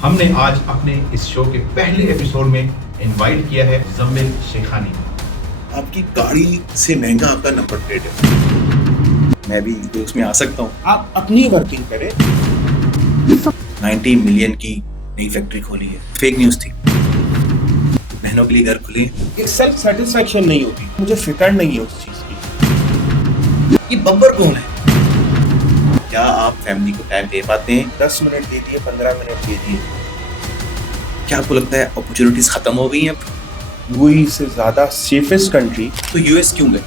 हमने आज अपने इस शो के पहले एपिसोड में इनवाइट किया है मुज़म्मिल शेखानी। आपकी गाड़ी से महंगा आपका नंबर प्लेट है। मैं भी उसमें आ सकता हूँ। आप अपनी वर्किंग करें। 90 मिलियन की नई फैक्ट्री खोली है, फेक न्यूज थी। बहनों के लिए घर खुले। एक सेल्फ सेटिस्फैक्शन नहीं होती, मुझे फिक्र नहीं है उस चीज की। ये बब्बर कौन है? क्या आप फैमिली को टाइम दे पाते हैं? 10 मिनट दे दिए, 15 मिनट दे दिए। क्या आपको लगता है अपॉर्चुनिटीज खत्म हो गई हैं? यूएई से ज्यादा सेफेस्ट कंट्री तो यूएस क्यों गए?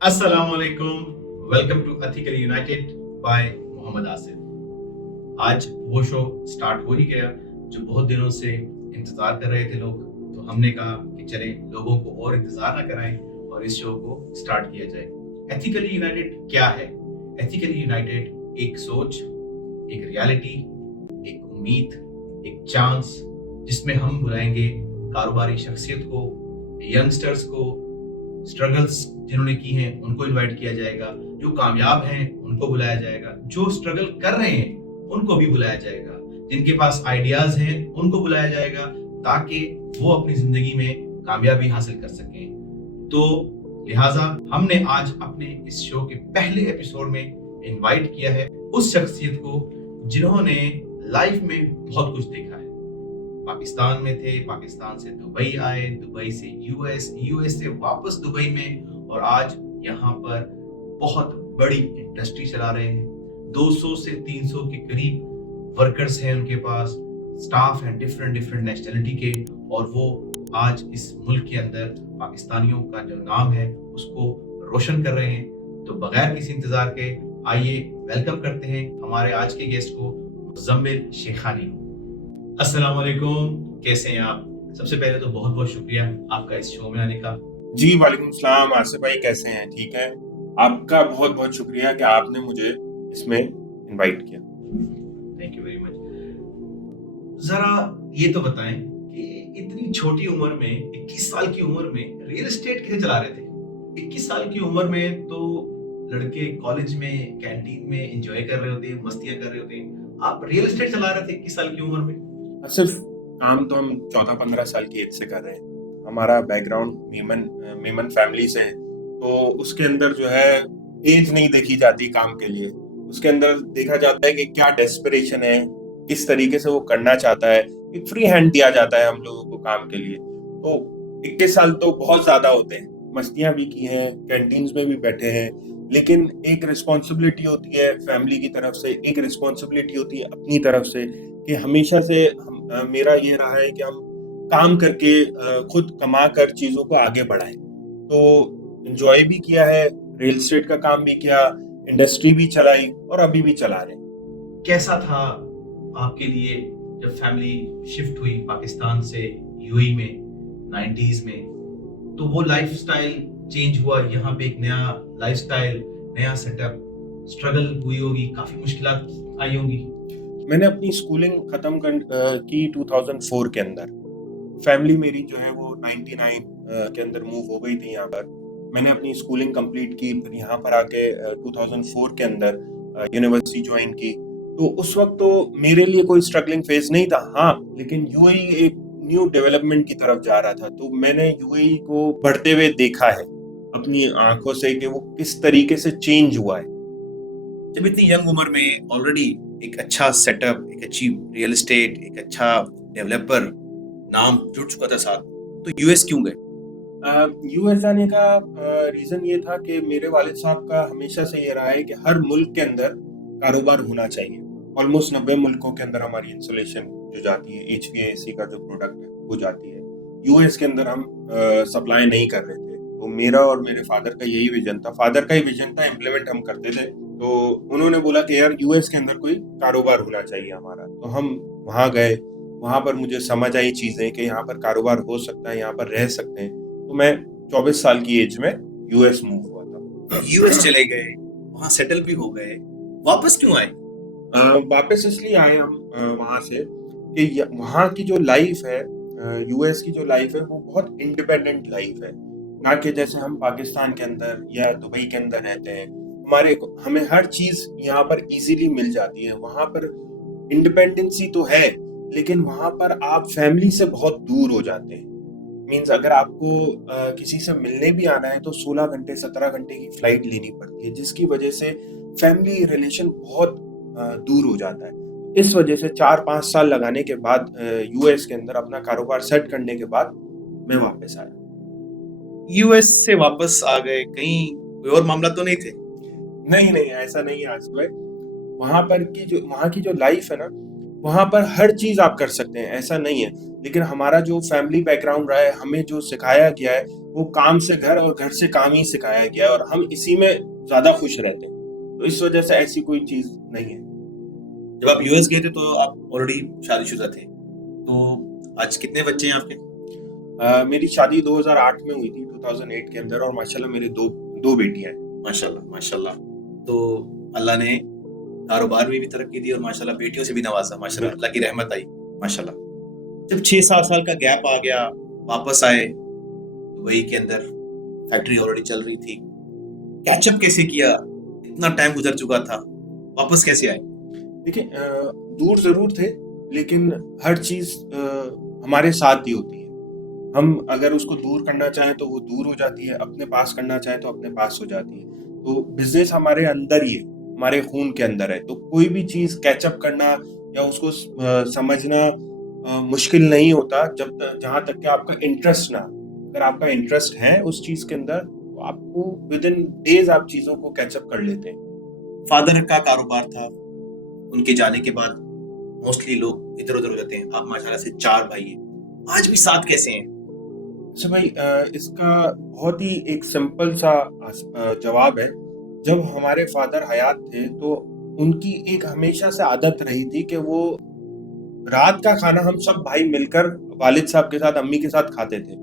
अस्सलाम वालेकुम, welcome to ethically united by Mohammad Asif. आज वो शो स्टार्ट हो ही गया जो बहुत दिनों से इंतजार कर रहे थे लोग, तो हमने कहा कि चले लोगों को और इंतजार ना कराएं और इस शो को स्टार्ट किया जाए। एथिकली यूनाइटेड क्या है? एथिकली यूनाइटेड एक सोच, एक रियलिटी, एक उम्मीद, एक चांस, जिसमें हम बुलाएंगे कारोबारी शख्सियत को, यंगस्टर्स को, स्ट्रगल्स जिन्होंने की हैं उनको इनवाइट किया जाएगा, जो कामयाब हैं उनको बुलाया जाएगा, जो स्ट्रगल कर रहे हैं उनको भी बुलाया जाएगा, जिनके पास आइडियाज हैं उनको बुलाया जाएगा ताकि वो अपनी जिंदगी में कामयाबी हासिल कर सकें। तो लिहाजा हमने आज अपने इस शो के पहले एपिसोड में इनवाइट किया है उस शख्सियत को जिन्होंने लाइफ में बहुत कुछ देखा है। पाकिस्तान में थे, पाकिस्तान से दुबई आए, दुबई से यूएस, यूएस से वापस दुबई में, और आज यहाँ पर बहुत बड़ी इंडस्ट्री चला रहे हैं। 200 से 300 के करीब वर्कर्स हैं उनके पास, स्टाफ हैं डिफरेंट नेशनलिटी के, और वो आज इस मुल्क के अंदर पाकिस्तानियों का जो नाम है उसको रोशन कर रहे हैं। तो बगैर किसी इंतजार के आइए वेलकम करते हैं हमारे आज के गेस्ट को, मुज़म्मिल शेखानी। अस्सलाम वालेकुम, कैसे हैं आप? सबसे पहले तो बहुत बहुत शुक्रिया आपका इस शो में आने का। जी वालेकुम सलाम, आसिफ भाई कैसे हैं? ठीक है। आपका बहुत बहुत शुक्रिया कि आपने मुझे इसमें इनवाइट किया। Thank you very much. जरा ये तो बताएं कि इतनी छोटी उम्र में, 21 साल की उम्र में रियल एस्टेट कैसे चला रहे थे? 21 साल की उम्र में तो लड़के कॉलेज में कैंटीन में एंजॉय कर रहे होते हैं, मस्तियां कर रहे होते हैं, आप रियल एस्टेट चला रहे थे 21 साल की उम्र में? सिर्फ काम तो हम 14-15 साल की एज से कर रहे हैं। हमारा बैकग्राउंड मेमन फैमिली से है, तो उसके अंदर जो है एज नहीं देखी जाती काम के लिए। उसके अंदर देखा जाता है कि क्या डेस्परेशन है, किस तरीके से वो करना चाहता है। एक फ्री हैंड दिया जाता है हम लोगों को काम के लिए। तो 21 साल तो बहुत ज्यादा होते हैं। मस्तियां भी की हैं, कैंटीन्स में भी बैठे हैं, लेकिन एक रिस्पॉन्सिबिलिटी होती है फैमिली की तरफ से, एक रिस्पॉन्सिबिलिटी होती है अपनी तरफ से कि हमेशा से मेरा ये रहा है कि हम काम करके खुद कमा कर चीजों को आगे बढ़ाएं। तो एंजॉय भी किया है, रियल एस्टेट का काम भी किया, इंडस्ट्री भी चलाई और अभी भी चला रहे। कैसा था आपके लिए जब फैमिली शिफ्ट हुई पाकिस्तान से यूएई में 90s में? तो वो लाइफस्टाइल चेंज हुआ, यहाँ पे एक नया लाइफस्टाइल, नया सेटअप, स्ट्रगल हुई होगी, काफी मुश्किलात आई होंगी। मैंने अपनी स्कूलिंग खत्म की 2004 के अंदर। फैमिली मेरी जो है वो 99 के अंदर मूव हो गई थी यहाँ पर। मैंने अपनी स्कूलिंग कंप्लीट की, फिर यहाँ पर आके 2004 के अंदर यूनिवर्सिटी ज्वाइन की। तो उस वक्त तो मेरे लिए कोई स्ट्रगलिंग फेज नहीं था, हाँ, लेकिन यूएई एक न्यू डेवलपमेंट की तरफ जा रहा था। तो मैंने यूएई को बढ़ते हुए देखा है अपनी आंखों से कि वो किस तरीके से चेंज हुआ है। जब इतनी यंग उम्र में ऑलरेडी एक अच्छा सेटअप, एक अच्छी रियल एस्टेट, एक अच्छा डेवलपर नाम जुड़ चुका था साथ, तो यूएस क्यों गए? यूएस जाने का रीजन ये था कि मेरे वालिद साहब का हमेशा से ये रहा है कि हर मुल्क के अंदर कारोबार होना चाहिए। ऑलमोस्ट 90 मुल्कों के अंदर हमारी इंसुलेशन जो जाती है, HVAC का जो प्रोडक्ट है वो जाती है। यूएस के अंदर हम सप्लाई नहीं कर रहे थे। तो मेरा और मेरे फादर का यही विजन था, इम्प्लीमेंट हम करते थे। तो उन्होंने बोला कि यार यूएस के अंदर कोई कारोबार होना चाहिए हमारा। तो हम वहाँ गए, वहाँ पर मुझे समझ आई चीजें कि यहाँ पर कारोबार हो सकता है, यहाँ पर रह सकते हैं। तो मैं 24 साल की एज में यूएस मूव हुआ था। यूएस चले गए, वहाँ सेटल भी हो गए, वापस क्यों आए? वापस इसलिए आए हम वहाँ से कि वहाँ की जो लाइफ है, यूएस की जो लाइफ है वो बहुत इंडिपेंडेंट लाइफ है, ना कि जैसे हम पाकिस्तान के अंदर या दुबई के अंदर रहते हैं। हमें हर चीज यहाँ पर इजीली मिल जाती है। वहाँ पर इंडिपेंडेंसी तो है, लेकिन वहां पर आप फैमिली से बहुत दूर हो जाते हैं। मीन्स अगर आपको किसी से मिलने भी आना है तो 16 घंटे 17 घंटे की फ्लाइट लेनी पड़ती है, जिसकी वजह से फैमिली रिलेशन बहुत दूर हो जाता है। इस वजह से 4-5 साल लगाने के बाद यूएस के अंदर अपना कारोबार सेट करने के बाद मैं वापस आया। यूएस से वापस आ गए, कहीं कोई और मामला तो नहीं थे? नहीं नहीं, ऐसा नहीं है आसिफ भाई। वहाँ की जो लाइफ है ना, वहाँ पर हर चीज आप कर सकते हैं, ऐसा नहीं है। लेकिन हमारा जो फैमिली बैकग्राउंड रहा है, हमें जो सिखाया गया है वो काम से घर और घर से काम ही सिखाया गया है, और हम इसी में ज्यादा खुश रहते हैं। तो इस वजह से ऐसी कोई चीज नहीं है। जब आप यूएस गए थे तो आप ऑलरेडी शादीशुदा थे, तो आज कितने बच्चे हैं आपके? मेरी शादी 2008 में हुई थी, 2008 के अंदर, और माशाल्लाह मेरे दो बेटियां हैं। माशाल्लाह माशाल्लाह। तो अल्लाह ने कारोबार में भी तरक्की दी और माशाल्लाह बेटियों से भी नवाजा, माशाल्लाह अल्लाह की रहमत आई माशाल्लाह। जब 6-7 साल का गैप आ गया, वापस आए दुबई के अंदर, फैक्ट्री ऑलरेडी चल रही थी, कैचअप कैसे किया? इतना टाइम गुजर चुका था, वापस कैसे आए? देखिए, दूर जरूर थे, लेकिन हर चीज हमारे साथ ही होती है। हम अगर उसको दूर करना चाहें तो वो दूर हो जाती है, अपने पास करना चाहें तो अपने पास हो जाती है। तो बिजनेस हमारे अंदर ही है, हमारे खून के अंदर है। तो कोई भी चीज कैचअप करना या उसको समझना मुश्किल नहीं होता, जहां तक कि आपका इंटरेस्ट ना। अगर आपका इंटरेस्ट है उस चीज के अंदर, तो आपको विद इन डेज आप चीजों को कैचअप कर लेते हैं। फादर का कारोबार था, उनके जाने के बाद मोस्टली लोग इधर उधर हो जाते हैं। आप माशाल्लाह से 4 भाई हैं, आज भी साथ कैसे हैं? अच्छा भाई, इसका बहुत ही एक सिंपल सा जवाब है। जब हमारे फादर हयात थे तो उनकी एक हमेशा से आदत रही थी कि वो रात का खाना हम सब भाई मिलकर वालिद साहब के साथ, अम्मी के साथ खाते थे।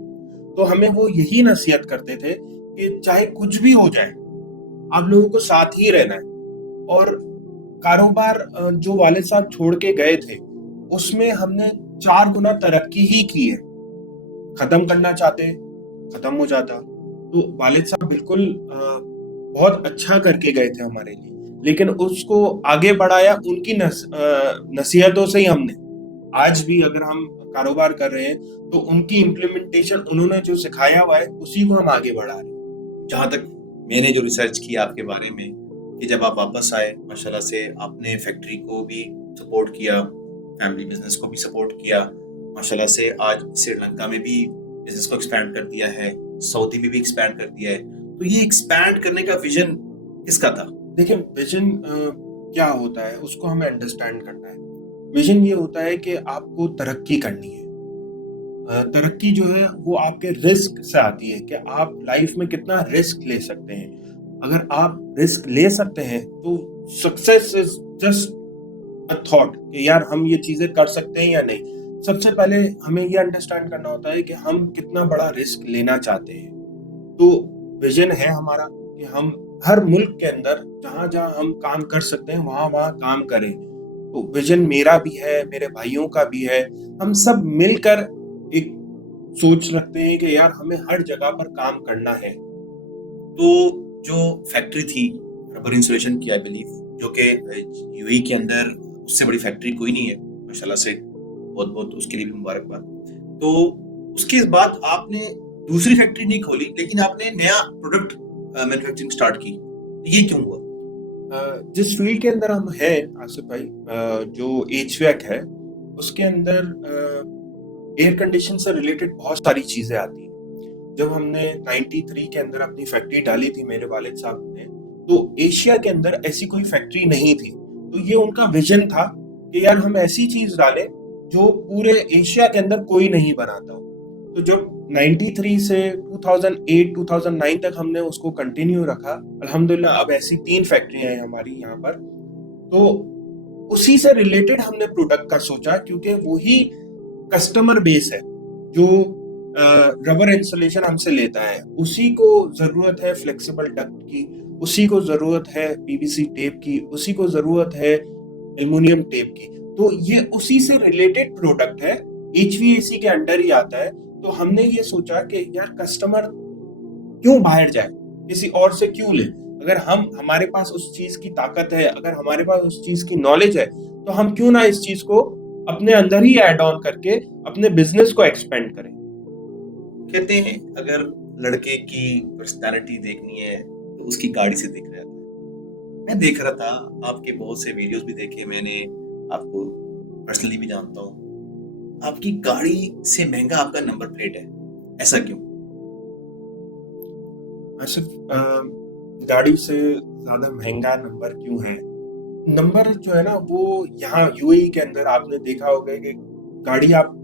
तो हमें वो यही नसीहत करते थे कि चाहे कुछ भी हो जाए, आप लोगों को साथ ही रहना है। और कारोबार जो वालिद साहब छोड़ के गए थे, उसमें हमने 4 गुना तरक्की ही की है। खत्म करना चाहते, खत्म हो जाता। तो वालिद साहब बिल्कुल बहुत अच्छा करके गए थे हमारे लिए, लेकिन उसको आगे बढ़ाया उनकी नसीहतों से ही हमने। आज भी अगर हम कारोबार कर रहे हैं तो उनकी इम्प्लीमेंटेशन, उन्होंने जो सिखाया हुआ है उसी को हम आगे बढ़ा रहे हैं। जहाँ तक मैंने जो रिसर्च किया आपके बारे में, कि जब आप वापस आए माशाल्लाह से आपने फैक्ट्री को भी सपोर्ट किया, फैमिली बिजनेस को भी सपोर्ट किया, माशाल्लाह से आज श्रीलंका में भी बिजनेस को एक्सपैंड कर दिया है, सऊदी में भी एक्सपैंड कर दिया है। तो ये एक्सपैंड करने का विजन किसका था? देखिए, विजन क्या होता है उसको हमें अंडरस्टैंड करना है। विजन ये होता है कि आपको तरक्की करनी है। तरक्की जो है वो आपके रिस्क से आती है कि आप लाइफ में कितना रिस्क ले सकते हैं। अगर आप रिस्क ले सकते हैं तो success is just a thought कि यार हम ये चीजें कर सकते हैं या नहीं। सबसे पहले हमें ये अंडरस्टैंड करना होता है कि हम कितना बड़ा रिस्क लेना चाहते हैं। तो विजन है हमारा कि हम हर मुल्क के अंदर जहां जहां हम काम कर सकते हैं वहां वहां काम करें। तो विजन मेरा भी है, मेरे भाइयों का भी है। हम सब मिलकर एक सोच रखते हैं कि यार हमें हर जगह पर काम करना है। तो जो फैक्ट्री थी रबर इंसुलेशन की, आई बिलीव, जो कि यूएई के अंदर उससे बड़ी फैक्ट्री कोई नहीं है माशाल्लाह से, बहुत बहुत उसके लिए भी मुबारकबाद। तो उसके बाद आपने दूसरी फैक्ट्री नहीं खोली, लेकिन आपने नया प्रोडक्ट मैन्युफैक्चरिंग स्टार्ट की। ये क्यों हुआ? जिस फील्ड के अंदर हम हैं आसिफ भाई, जो एचवीएक है, उसके अंदर एयर कंडीशन से रिलेटेड बहुत सारी चीजें आती हैं। जब हमने 93 के अंदर अपनी फैक्ट्री डाली थी मेरे वालिद साहब ने, तो एशिया के अंदर ऐसी कोई फैक्ट्री नहीं थी। तो ये उनका विजन था कि यार हम ऐसी चीज डालें जो पूरे एशिया के अंदर कोई नहीं बनाता। तो जब 93 से 2008-2009 तक हमने उसको कंटिन्यू रखा, अल्हम्दुलिल्लाह अब ऐसी 3 फैक्ट्रियां हैं हमारी यहाँ पर। तो उसी से रिलेटेड हमने प्रोडक्ट का सोचा, क्योंकि वही कस्टमर बेस है जो रबर इंसुलेशन हमसे लेता है। उसी को जरूरत है फ्लेक्सिबल डक्ट की, उसी को जरूरत है पीवीसी टेप की, उसी को जरूरत है एल्युमिनियम टेप की। तो ये उसी से रिलेटेड प्रोडक्ट है, एचवीएसी के अंडर ही आता है। तो हमने ये सोचा कि यार कस्टमर क्यों बाहर जाए, किसी और से क्यों ले। अगर हमारे पास उस चीज की ताकत है, अगर हमारे पास उस चीज की नॉलेज है, तो हम क्यों ना इस चीज को अपने अंदर ही ऐड ऑन करके अपने बिजनेस को एक्सपेंड करें। कहते हैं अगर लड़के की पर्सनालिटी देखनी है तो उसकी गाड़ी से दिख रहा था। मैं देख रहा था, आपके बहुत से वीडियोस भी देखे मैंने, आपको पर्सनली भी जानता हूँ। आपकी गाड़ी से महंगा आपका नंबर प्लेट है, ऐसा क्यों? सिर्फ गाड़ी से ज्यादा महंगा नंबर क्यों है? नंबर जो है ना वो यहाँ यूएई के अंदर आपने देखा होगा कि गाड़ी आप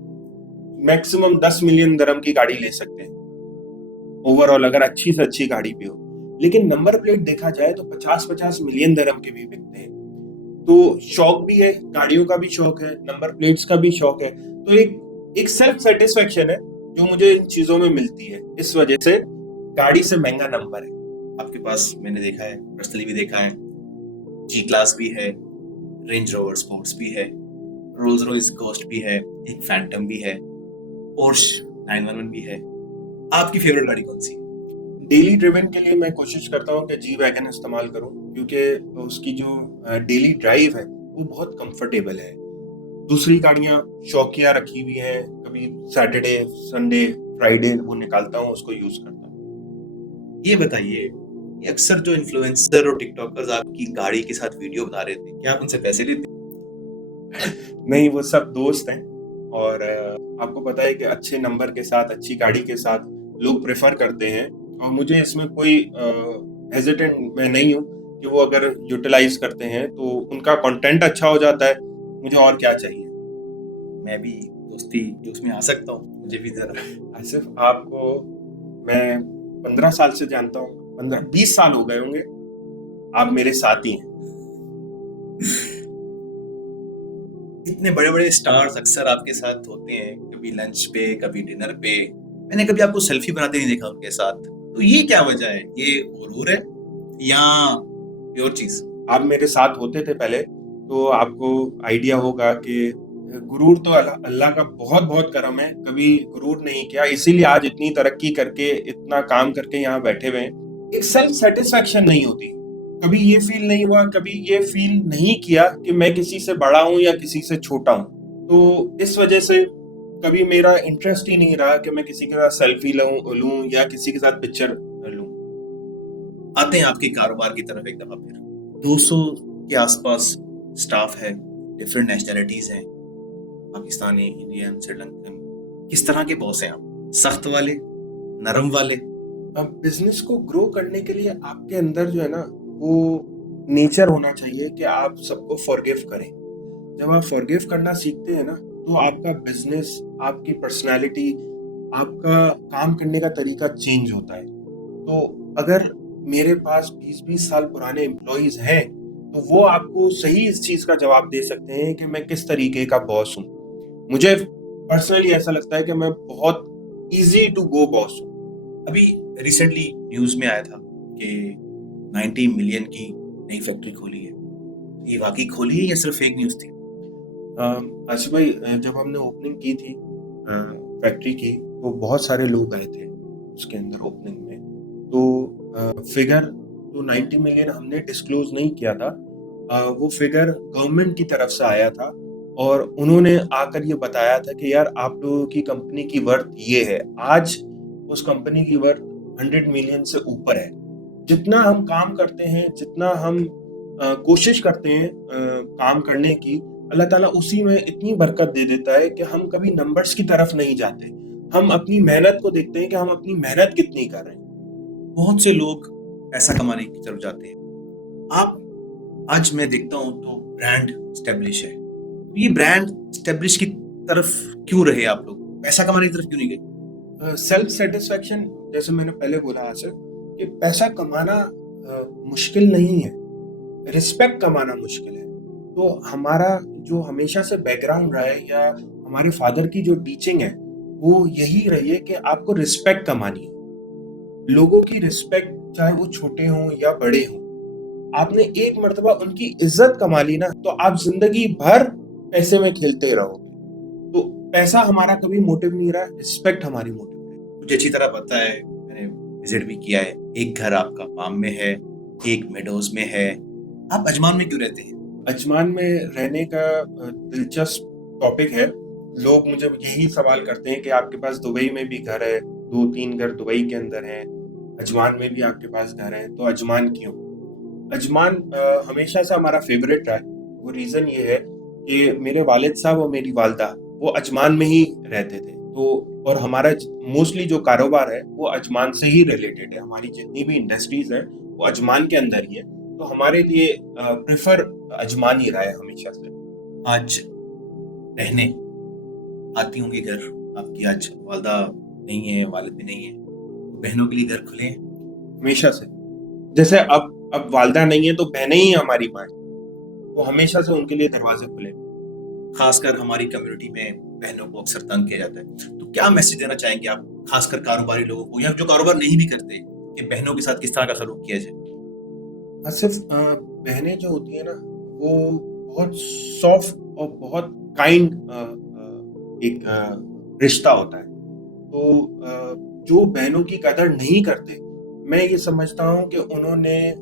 मैक्सिमम 10 मिलियन दरम की गाड़ी ले सकते हैं ओवरऑल, अगर अच्छी से अच्छी गाड़ी भी हो। लेकिन नंबर प्लेट देखा जाए तो 50-50 मिलियन दरम के भी बिकते हैं। तो शौक भी है, गाड़ियों का भी शौक है, नंबर प्लेट्स का भी शौक है। तो एक सेल्फ सेटिस्फेक्शन है जो मुझे इन चीजों में मिलती है, इस वजह से गाड़ी से महंगा नंबर है। आपके पास मैंने देखा है, पर्सनली भी देखा है, जी क्लास भी है, रेंज रोवर स्पोर्ट्स भी है, रोल्स रॉयस गोस्ट भी है, एक फैंटम भी है, पोर्श 911 भी है। आपकी फेवरेट गाड़ी कौन सी है? डेली ड्रिवन के लिए मैं कोशिश करता हूँ कि जी वैगन इस्तेमाल करूँ, क्योंकि उसकी जो डेली ड्राइव है वो बहुत कंफर्टेबल है। दूसरी गाड़ियाँ शौकिया रखी हुई हैं, कभी सैटरडे संडे फ्राइडे वो निकालता हूँ, उसको यूज करता हूँ। ये बताइए, ये अक्सर जो इन्फ्लुएंसर और टिकटॉकर्स आपकी गाड़ी के साथ वीडियो बना रहे थे, क्या आप उनसे पैसे लेते? नहीं, वो सब दोस्त हैं। और आपको पता है कि अच्छे नंबर के साथ, अच्छी गाड़ी के साथ लोग प्रेफर करते हैं, और मुझे इसमें कोई हेजिटेंट मैं नहीं हूँ कि वो अगर यूटिलाइज करते हैं तो उनका कंटेंट अच्छा हो जाता है, मुझे और क्या चाहिए। मैं भी दोस्ती जो उसमें आ सकता हूँ, मुझे भी जरा। सिर्फ आपको मैं 15 साल से जानता हूँ, 15-20 साल हो गए होंगे, आप मेरे साथी हैं। इतने बड़े बड़े स्टार्स अक्सर आपके साथ होते हैं, कभी लंच पे कभी डिनर पे। मैंने कभी आपको सेल्फी बनाते नहीं देखा उनके साथ, तो ये क्या वजह है? ये गुरूर है या कोई और चीज? आप मेरे साथ होते थे पहले तो आपको आइडिया होगा कि गुरूर तो अल्लाह का बहुत बहुत करम है, कभी गुरूर नहीं किया, इसीलिए आज इतनी तरक्की करके इतना काम करके यहाँ बैठे हुए हैं। एक सेल्फ सेटिस्फेक्शन नहीं होती, कभी ये फील नहीं हुआ, कभी ये फील नहीं किया कि मैं किसी से बड़ा हूँ या किसी से छोटा हूँ। तो इस वजह से कभी मेरा इंटरेस्ट ही नहीं रहा कि मैं किसी के साथ सेल्फी लूं या किसी के साथ पिक्चर लूं। आते हैं आपके कारोबार की तरफ एक दफा फिर। 200 के आसपास स्टाफ है, डिफरेंट नेशनैलिटीज हैं, पाकिस्तानी, इंडियन, श्रीलंकन। किस तरह के बॉस हैं आप? सख्त वाले, नरम वाले? अब बिजनेस को ग्रो करने के लिए आपके अंदर जो है ना वो नेचर होना चाहिए कि आप सबको फॉरगिव करें। जब आप फॉरगिव करना सीखते हैं ना तो आपका बिजनेस, आपकी पर्सनालिटी, आपका काम करने का तरीका चेंज होता है। तो अगर मेरे पास 20-20 साल पुराने एम्प्लॉइज हैं तो वो आपको सही इस चीज का जवाब दे सकते हैं कि मैं किस तरीके का बॉस हूँ। मुझे पर्सनली ऐसा लगता है कि मैं बहुत इजी टू गो बॉस हूँ। अभी रिसेंटली न्यूज में आया था कि 90 मिलियन की नई फैक्ट्री खोली है। ये वाकई खोली है या सिर्फ फेक न्यूज थी? आसिफ भाई, जब हमने ओपनिंग की थी फैक्ट्री की तो बहुत सारे लोग आए थे उसके अंदर ओपनिंग में। तो फिगर तो 90 मिलियन हमने डिस्क्लोज नहीं किया था, वो फिगर गवर्नमेंट की तरफ से आया था और उन्होंने आकर ये बताया था कि यार आप लोगों की कंपनी की वर्थ ये है। आज उस कंपनी की वर्थ 100 मिलियन से ऊपर है। जितना हम काम करते हैं, जितना हम कोशिश करते हैं काम करने की, अल्लाह ताला उसी में इतनी बरकत दे देता है कि हम कभी नंबर्स की तरफ नहीं जाते, हम अपनी मेहनत को देखते हैं कि हम अपनी मेहनत कितनी कर रहे हैं। बहुत से लोग पैसा कमाने की तरफ जाते हैं। आप आज मैं देखता हूं तो ब्रांड स्टेब्लिश है, ये ब्रांड स्टेब्लिश की तरफ क्यों रहे आप लोग? पैसा कमाने की तरफ क्यों नहीं गए? सेल्फ सेटिस्फेक्शन, जैसे मैंने पहले बोला आसिफ, कि पैसा कमाना मुश्किल नहीं है, रिस्पेक्ट कमाना मुश्किल है। तो हमारा जो हमेशा से बैकग्राउंड रहा है या हमारे फादर की जो टीचिंग है वो यही रही है कि आपको रिस्पेक्ट कमानी है। लोगों की रिस्पेक्ट, चाहे वो छोटे हों या बड़े हों, आपने एक मर्तबा उनकी इज्जत कमा ली ना तो आप जिंदगी भर पैसे में खेलते रहोगे। तो पैसा हमारा कभी मोटिव नहीं रहा, रिस्पेक्ट हमारी मोटिव है। मुझे अच्छी तरह पता है, मैंने विजिट भी किया है। एक घर आपका पाम में है, एक मेडोज में है। आप अजमान में क्यों रहते हैं? अजमान में रहने का दिलचस्प टॉपिक है। लोग मुझे यही सवाल करते हैं कि आपके पास दुबई में भी घर है, 2-3 घर दुबई के अंदर हैं, अजमान में भी आपके पास घर है, तो अजमान क्यों? अजमान हमेशा से हमारा फेवरेट रहा है। वो रीज़न ये है कि मेरे वालिद साहब और मेरी वालदा वो अजमान में ही रहते थे। तो और हमारा मोस्टली जो कारोबार है वो अजमान से ही रिलेटेड है। हमारी जितनी भी इंडस्ट्रीज है वो अजमान के अंदर ही है। तो हमारे लिए प्रेफर अजमान ही रहा है हमेशा से। आज बहनें आती होंगी घर, आपकी आज वालदा नहीं है, वालिद भी नहीं है, तो बहनों के लिए घर खुले हैं। हमेशा से, जैसे अब वालदा नहीं है तो बहनें ही हमारी माँ, तो हमेशा से उनके लिए दरवाजे खुले। खासकर हमारी कम्युनिटी में बहनों को अक्सर तंग किया जाता है, तो क्या मैसेज देना चाहेंगे आप खासकर कारोबारी लोगों को या जो कारोबार नहीं भी करते कि बहनों के साथ किस तरह का सलूक किया जाए? सिर्फ बहनें जो होती है ना वो बहुत सॉफ्ट और बहुत काइंड एक रिश्ता होता है। तो जो बहनों की कदर नहीं करते, मैं ये समझता हूँ कि उन्होंने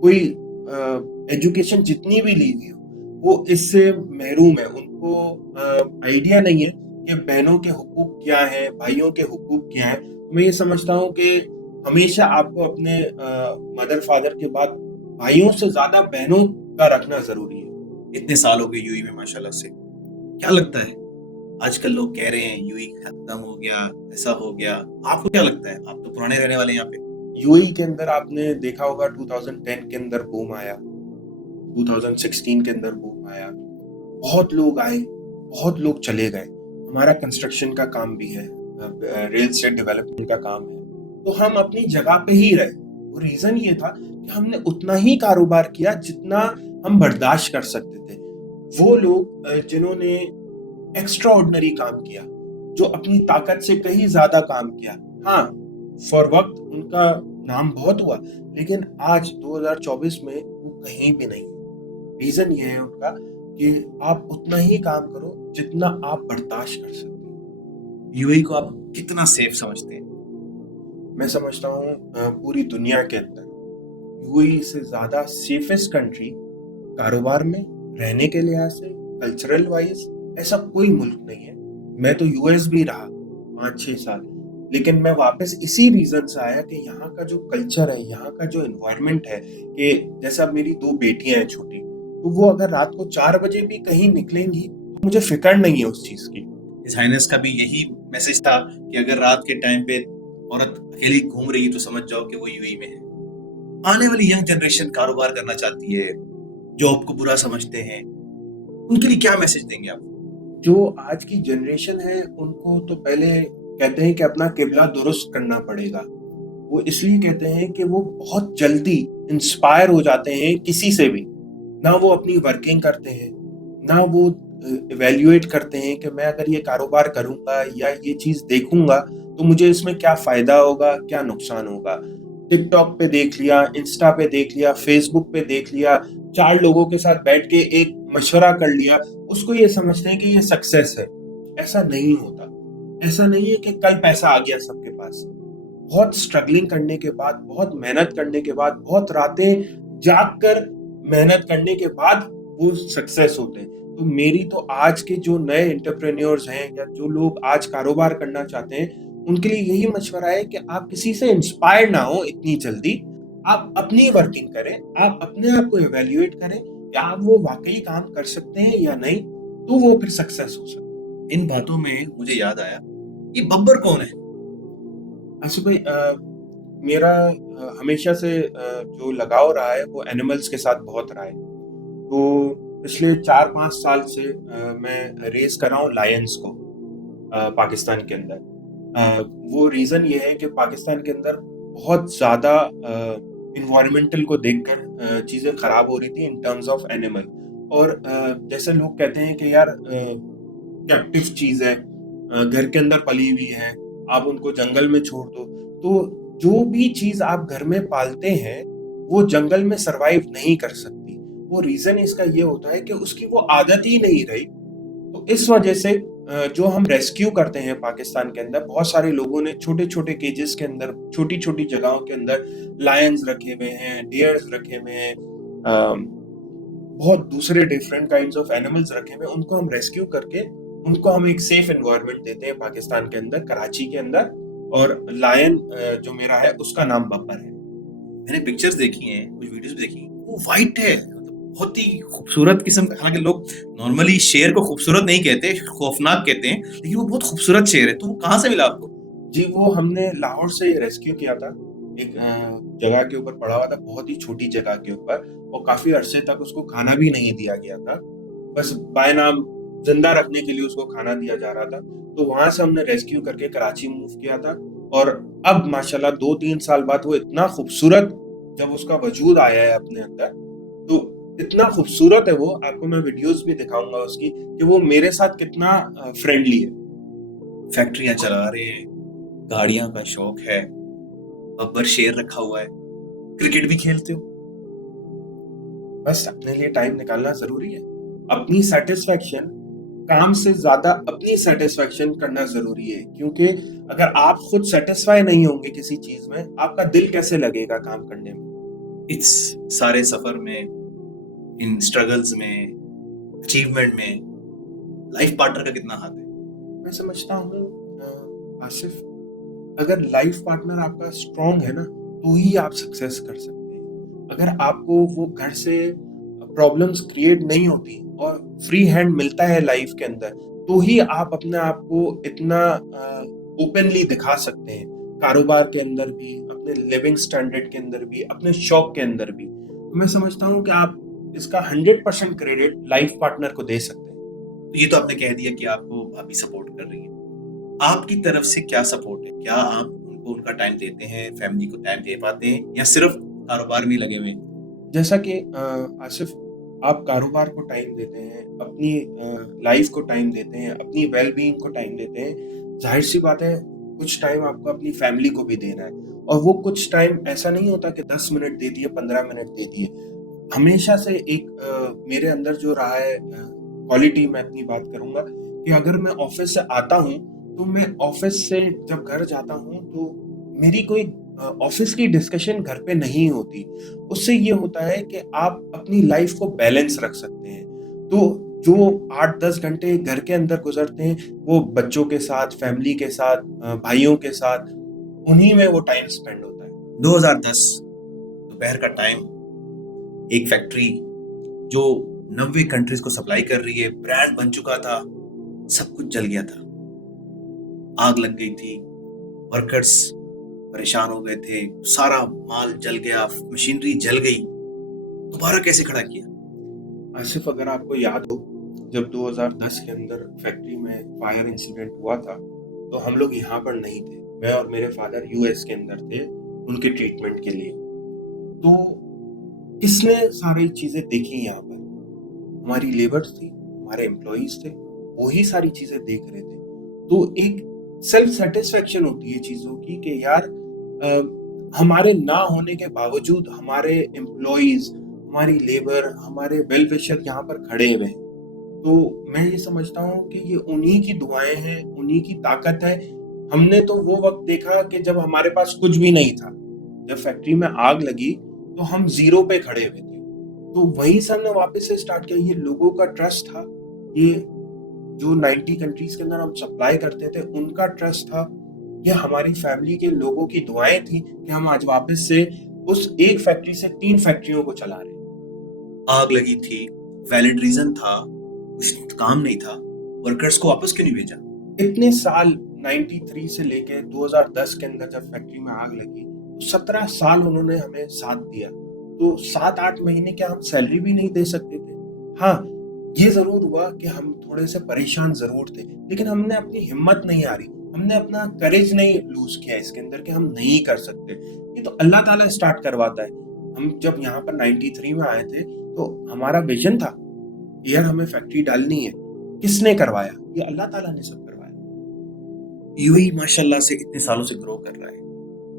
कोई एजुकेशन जितनी भी ली हुई हो वो इससे महरूम है। उनको आइडिया नहीं है कि बहनों के हुकूक क्या है, भाइयों के हुकूक क्या है। मैं ये समझता हूँ कि हमेशा आपको अपने मदर फादर के बाद भाइयों से ज्यादा बहनों का रखना जरूरी है। इतने साल हो गए यूएई में माशाल्लाह से, क्या लगता है आजकल लोग कह रहे हैं यूएई खत्म हो गया, ऐसा हो गया, आपको क्या लगता है? आप तो पुराने रहने वाले हैं यहाँ पे। यूएई के अंदर आपने देखा होगा 2010 के अंदर बूम आया, 2016 के अंदर बूम आया, बहुत लोग आए, बहुत लोग चले गए। हमारा कंस्ट्रक्शन का काम भी है, रियल एस्टेट डेवलपमेंट का काम है, तो हम अपनी जगह पे ही रहे। वो रीजन ये था कि हमने उतना ही कारोबार किया जितना हम बर्दाश्त कर सकते थे। वो लोग जिन्होंने एक्स्ट्रा ऑर्डिनरी काम किया, जो अपनी ताकत से कहीं ज्यादा काम किया, हाँ फॉर वक्त उनका नाम बहुत हुआ, लेकिन आज 2024 में वो कहीं भी नहीं। रीजन ये है उनका कि आप उतना ही काम करो जितना आप बर्दाश्त कर सकते हैं। यूएई को आप कितना सेफ समझते हैं? मैं समझता हूँ पूरी दुनिया के अंदर यूएई से ज्यादा सेफेस्ट कंट्री कारोबार में, रहने के लिहाज से, कल्चरल वाइज ऐसा कोई मुल्क नहीं है। मैं तो यूएस भी रहा 5-6 साल, लेकिन मैं वापस इसी रीजन से आया कि यहाँ का जो कल्चर है, यहाँ का जो एनवायरनमेंट है, कि जैसा मेरी 2 बेटियां हैं छोटी, तो वो अगर रात को 4 बजे भी कहीं निकलेंगी तो मुझे फिक्र नहीं है उस चीज की। इस हाइनेस का भी यही मैसेज था कि अगर रात के टाइम पे औरत अकेली घूम रही है तो समझ जाओ कि वो यूएई में है। आने वाली यंग जनरेशन कारोबार करना चाहती है, जॉब को बुरा समझते हैं, उनके लिए क्या मैसेज देंगे आप? जो आज की जनरेशन है उनको तो पहले कहते हैं कि अपना किबला दुरुस्त करना पड़ेगा। वो इसलिए कहते हैं कि वो बहुत जल्दी इंस्पायर हो जाते हैं किसी से भी, ना वो अपनी वर्किंग करते हैं, ना वो इवेल्युएट करते हैं कि मैं अगर ये कारोबार करूंगा या ये चीज देखूंगा तो मुझे इसमें क्या फायदा होगा, क्या नुकसान होगा। टिकटॉक पे देख लिया, इंस्टा पे देख लिया, फेसबुक पे देख लिया, 4 लोगों के साथ बैठ के एक मशवरा कर लिया, उसको ये समझते हैं कि ये सक्सेस है। ऐसा नहीं होता। ऐसा नहीं है कि कल पैसा आ गया सबके पास। बहुत स्ट्रगलिंग करने के बाद, बहुत मेहनत करने के बाद, बहुत रातें जाग कर मेहनत करने के बाद वो सक्सेस होते हैं। तो मेरी तो आज के जो नए एंटरप्रेन्योर्स हैं या जो लोग आज कारोबार करना चाहते हैं, उनके लिए यही मशवरा है कि आप किसी से इंस्पायर ना हो इतनी जल्दी। आप अपनी वर्किंग करें, आप अपने आप को इवेल्युएट करें कि आप वो वाकई काम कर सकते हैं या नहीं, तो वो फिर सक्सेस हो सकता है। इन बातों में मुझे याद आया, ये बब्बर कौन है? अच्छा भाई, मेरा हमेशा से जो लगाव रहा है वो एनिमल्स के साथ बहुत रहा है। तो पिछले 4-5 साल से मैं रेस कर रहा हूँ लायंस को पाकिस्तान के अंदर। वो रीज़न ये है कि पाकिस्तान के अंदर बहुत ज़्यादा इन्वायरमेंटल को देखकर चीज़ें ख़राब हो रही थी इन टर्म्स ऑफ एनिमल। और जैसे लोग कहते हैं कि यार कैप्टिव चीज़ है, घर के अंदर पली हुई है, आप उनको जंगल में छोड़ दो। तो जो भी चीज़ आप घर में पालते हैं वो जंगल में सरवाइव नहीं कर सकती। वो रीज़न इसका ये होता है कि उसकी वो आदत ही नहीं रही। तो इस वजह से जो हम रेस्क्यू करते हैं पाकिस्तान के अंदर, बहुत सारे लोगों ने छोटे छोटे केजेस के अंदर, छोटी छोटी जगहों के अंदर लायंस रखे हुए हैं, डियर्स रखे हुए हैं, बहुत दूसरे डिफरेंट काइंड्स ऑफ एनिमल्स रखे हुए, उनको हम रेस्क्यू करके उनको हम एक सेफ एनवायरनमेंट देते हैं पाकिस्तान के अंदर, कराची के अंदर। और लायन जो मेरा है उसका नाम बब्बर है। मैंने पिक्चर्स देखी हैं, कुछ वीडियोस भी देखी हैं, वो वाइट है, मतलब बहुत ही खूबसूरत किस्म का। हालांकि लोग नॉर्मली शेर को खूबसूरत नहीं कहते, खौफनाक कहते हैं, लेकिन वो बहुत खूबसूरत शेर है। तो वो कहाँ से मिला आपको? जी, वो हमने लाहौर से रेस्क्यू किया था। एक जगह के ऊपर पड़ा हुआ था, बहुत ही छोटी जगह के ऊपर, और काफी अरसे तक उसको खाना भी नहीं दिया गया था। बस बाय नाम जिंदा रखने के लिए उसको खाना दिया जा रहा था। तो वहां से हमने रेस्क्यू करके कराची मूव किया था। और अब माशाल्लाह 2-3 साल बाद वो इतना खूबसूरत, जब उसका वजूद आया है अपने अंदर, तो इतना खूबसूरत है वो। आपको मैं वीडियोस भी दिखाऊंगा उसकी कि वो मेरे साथ कितना फ्रेंडली है। फैक्ट्रियां चला रहे हैं, गाड़ियां का शौक है, बब्बर शेर रखा हुआ है, क्रिकेट भी खेलते हो? बस अपने लिए टाइम निकालना जरूरी है। अपनी सेटिस्फेक्शन, काम से ज्यादा अपनी सेटिस्फेक्शन करना जरूरी है, क्योंकि अगर आप खुद सेटिस्फाई नहीं होंगे किसी चीज में, आपका दिल कैसे लगेगा काम करने में। इस सारे सफर में, इन स्ट्रगल्स में, अचीवमेंट में लाइफ पार्टनर का कितना हाथ है? मैं समझता हूँ आसिफ, अगर लाइफ पार्टनर आपका स्ट्रांग है ना, तो ही आप सक्सेस कर सकते हैं। अगर आपको वो घर से प्रॉब्लम्स क्रिएट नहीं होती और फ्री हैंड मिलता है लाइफ के अंदर, तो ही आप अपने आप को इतना ओपनली दिखा सकते हैं, कारोबार के अंदर भी, अपने लिविंग स्टैंडर्ड के अंदर भी, अपने शौक के अंदर भी। तो मैं समझता हूँ कि आप इसका 100% क्रेडिट लाइफ पार्टनर को दे सकते हैं। तो ये तो आपने कह दिया कि आपको भाभी सपोर्ट कर रही है, आपकी तरफ से क्या सपोर्ट है? क्या आप उनको उनका टाइम देते हैं, फैमिली को टाइम दे पाते हैं, या सिर्फ कारोबार में लगे हुए हैं? जैसा कि आसिफ, आप कारोबार को टाइम देते हैं, अपनी लाइफ को टाइम देते हैं, अपनी वेल बीइंग को टाइम देते हैं, जाहिर सी बात है कुछ टाइम आपको अपनी फैमिली को भी देना है। और वो कुछ टाइम ऐसा नहीं होता कि 10 मिनट दे दिए, 15 मिनट दे दिए। हमेशा से एक मेरे अंदर जो रहा है क्वालिटी, मैं अपनी बात करूंगा कि अगर मैं ऑफिस से आता हूँ, तो मैं ऑफिस से जब घर जाता हूँ, तो मेरी कोई ऑफिस की डिस्कशन घर पे नहीं होती। उससे ये होता है कि आप अपनी लाइफ को बैलेंस रख सकते हैं। तो जो 8-10 घंटे घर के अंदर गुजरते हैं, वो बच्चों के साथ, फैमिली के साथ, भाइयों के साथ, उन्हीं में वो टाइम स्पेंड होता है। 2010 दोपहर का टाइम, एक फैक्ट्री जो 90 कंट्रीज को सप्लाई कर रही है, ब्रांड बन चुका था, सब कुछ जल गया था, आग लग गई थी, वर्कर्स परेशान हो गए थे, सारा माल जल गया, मशीनरी जल गई। दोबारा कैसे खड़ा किया? आसिफ, अगर आपको याद हो, जब 2010 के अंदर फैक्ट्री में फायर इंसिडेंट हुआ था, तो हम लोग यहाँ पर नहीं थे। मैं और मेरे फादर यूएस के अंदर थे उनके ट्रीटमेंट के लिए। तो किसने सारी चीजें देखी यहाँ पर? हमारी लेबर्स थी, हमारे एम्प्लॉइज थे, वो ही सारी चीजें देख रहे थे। तो एक सेल्फ सेटिस्फेक्शन होती है चीजों की कि यार हमारे ना होने के बावजूद हमारे एम्प्लॉइज, हमारी लेबर, हमारे वेल विशर यहाँ पर खड़े हुए हैं। तो मैं ये समझता हूँ कि ये उन्हीं की दुआएं हैं, उन्हीं की ताकत है। हमने तो वो वक्त देखा कि जब हमारे पास कुछ भी नहीं था, जब फैक्ट्री में आग लगी तो हम जीरो पे खड़े हुए थे। तो वहीं से हमने वापस से स्टार्ट किया। ये लोगों का ट्रस्ट था, ये जो 90 कंट्रीज के अंदर हम सप्लाई करते थे उनका ट्रस्ट था, ये हमारी फैमिली के लोगों की दुआएं थी कि हम आज वापस से उस एक फैक्ट्री से 3 फैक्ट्रियों को चला रहे हैं। आग लगी थी, वैलिड रीजन था, कुछ काम नहीं था, वर्कर्स को वापस क्यों नहीं भेजा? इतने साल 93 से लेके 2010 के अंदर जब फैक्ट्री में आग लगी, 17 साल उन्होंने हमें साथ दिया। तो 7-8 महीने क्या हम सैलरी भी नहीं दे सकते थे? हाँ, ये जरूर हुआ कि हम थोड़े से परेशान जरूर थे, लेकिन हमने अपनी हिम्मत नहीं हारी, हमने अपना करेज नहीं लूज किया इसके अंदर कि हम नहीं कर सकते। ये तो अल्लाह ताला स्टार्ट करवाता है। हम जब यहाँ पर 93 में आए थे, तो हमारा विजन था यार हमें फैक्ट्री डालनी है। किसने करवाया? ये अल्लाह ताला ने सब करवाया। यूएई माशाल्लाह से इतने सालों से ग्रो कर रहा है,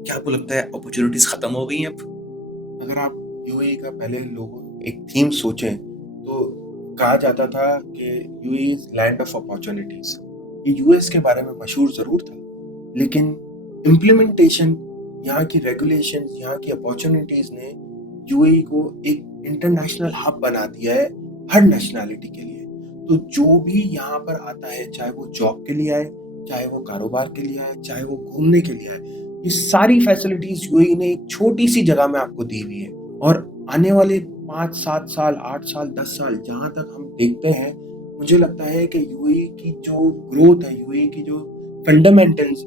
क्या आपको लगता है अपॉर्चुनिटीज खत्म हो गई हैं अब? अगर आप यूएई का पहले लोगों एक थीम सोचें, तो कहा जाता था कि UAE is land of opportunities. ये यूएस के बारे में मशहूर जरूर था, लेकिन इम्प्लीमेंटेशन, यहाँ की रेगुलेशंस, यहाँ की अपॉर्चुनिटीज ने यूएई को एक इंटरनेशनल हब बना दिया है हर नेशनैलिटी के लिए। तो जो भी यहाँ पर आता है, चाहे वो जॉब के लिए आए, चाहे वो कारोबार के लिए आए, चाहे वो घूमने के लिए आए, ये सारी फैसिलिटीज यूएई ने एक छोटी सी जगह में आपको दी हुई है। और आने वाले 5-7 साल, 8 साल, 10 साल जहाँ तक हम देखते हैं, मुझे लगता है कि यूएई की जो ग्रोथ है, यूएई की जो फंडामेंटल्स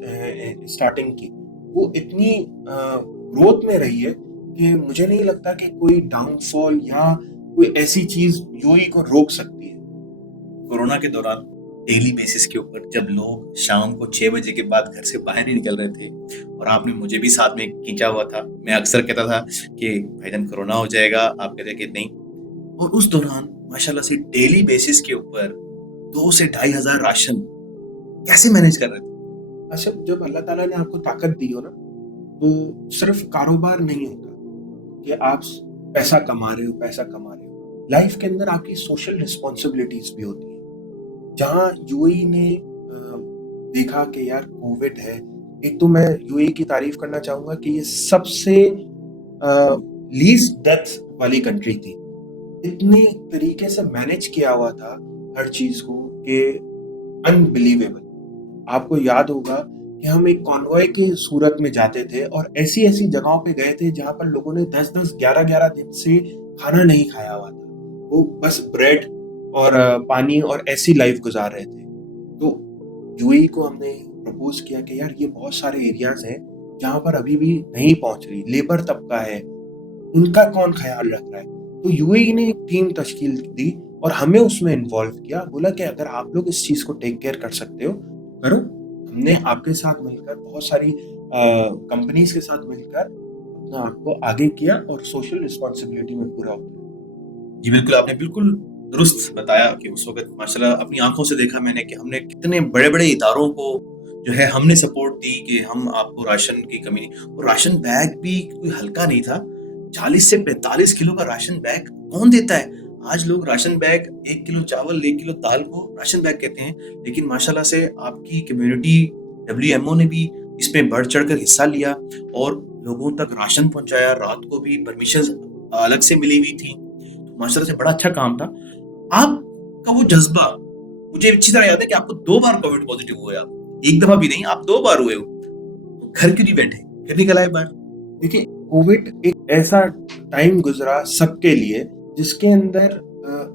स्टार्टिंग की, वो इतनी ग्रोथ में रही है कि मुझे नहीं लगता कि कोई डाउनफॉल या कोई ऐसी चीज यूएई को रोक सकती है। कोरोना के दौरान डेली बेसिस के ऊपर जब लोग शाम को 6 बजे के बाद घर से बाहर नहीं निकल रहे थे, और आपने मुझे भी साथ में खींचा हुआ था, मैं अक्सर कहता था कि भाईजान कोरोना हो जाएगा, आप कहते कि नहीं। और उस दौरान माशाल्लाह से डेली बेसिस के ऊपर 2 से 2,500 राशन कैसे मैनेज कर रहे थे? अच्छा, जब अल्लाह ताला ने आपको ताकत दी हो ना, तो सिर्फ कारोबार नहीं होता कि आप पैसा कमा रहे हो। लाइफ के अंदर आपकी सोशल रिस्पॉन्सिबिलिटीज भी होती है। जहाँ यूएई ने देखा कि यार कोविड है, एक तो मैं यूएई की तारीफ करना चाहूंगा कि ये सबसे लीस्ट डेथ वाली कंट्री थी। इतने तरीके से मैनेज किया हुआ था हर चीज को कि अनबिलीवेबल। आपको याद होगा कि हम एक कॉन्वॉय के सूरत में जाते थे और ऐसी ऐसी जगहों पे गए थे जहां पर लोगों ने 10-10, 11-11 दिन से खाना नहीं खाया हुआ था। वो बस ब्रेड और पानी और ऐसी लाइफ गुजार रहे थे। तो यूएई को हमने प्रपोज किया कि यार ये बहुत सारे एरियाज हैं जहां पर अभी भी नहीं पहुंच रही, लेबर तबका है, उनका कौन ख्याल रख रहा है। तो यूएई ने एक टीम तश्कील दी और हमें उसमें इन्वॉल्व किया। बोला कि अगर आप लोग इस चीज को टेक केयर कर सकते हो, करो। हमने आपके साथ मिलकर, बहुत सारी कंपनीज के साथ मिलकर अपना आपको आगे किया और सोशल रिस्पॉन्सिबिलिटी में पूरा उतरा। जी बिल्कुल, आपने बिल्कुल दुरुस्त बताया कि उस वक्त माशाल्लाह अपनी आंखों से देखा मैंने कि हमने कितने बड़े बड़े इदारों को जो है हमने सपोर्ट दी कि हम आपको राशन की कमी नहीं। और राशन बैग भी कोई हल्का नहीं था, 40 से 45 किलो का राशन बैग कौन देता है? आज लोग राशन बैग 1 किलो चावल, 1 किलो दाल को राशन बैग कहते हैं, लेकिन माशाल्लाह से आपकी कम्युनिटी डब्ल्यूएमओ ने भी इसमें बढ़ चढ़ कर हिस्सा लिया और लोगों तक राशन पहुंचाया। रात को भी परमिशन अलग से मिली हुई थी, तो माशाल्लाह से बड़ा अच्छा काम था। आपका वो जज्बा मुझे अच्छी तरह याद है कि आपको 2 बार कोविड पॉजिटिव हुए, आप एक दफा भी नहीं, आप 2 बार हुए हो, तो घर क्यों नहीं बैठे, फिर निकल आए बाहर? देखिए, कोविड एक ऐसा टाइम गुजरा सबके लिए जिसके अंदर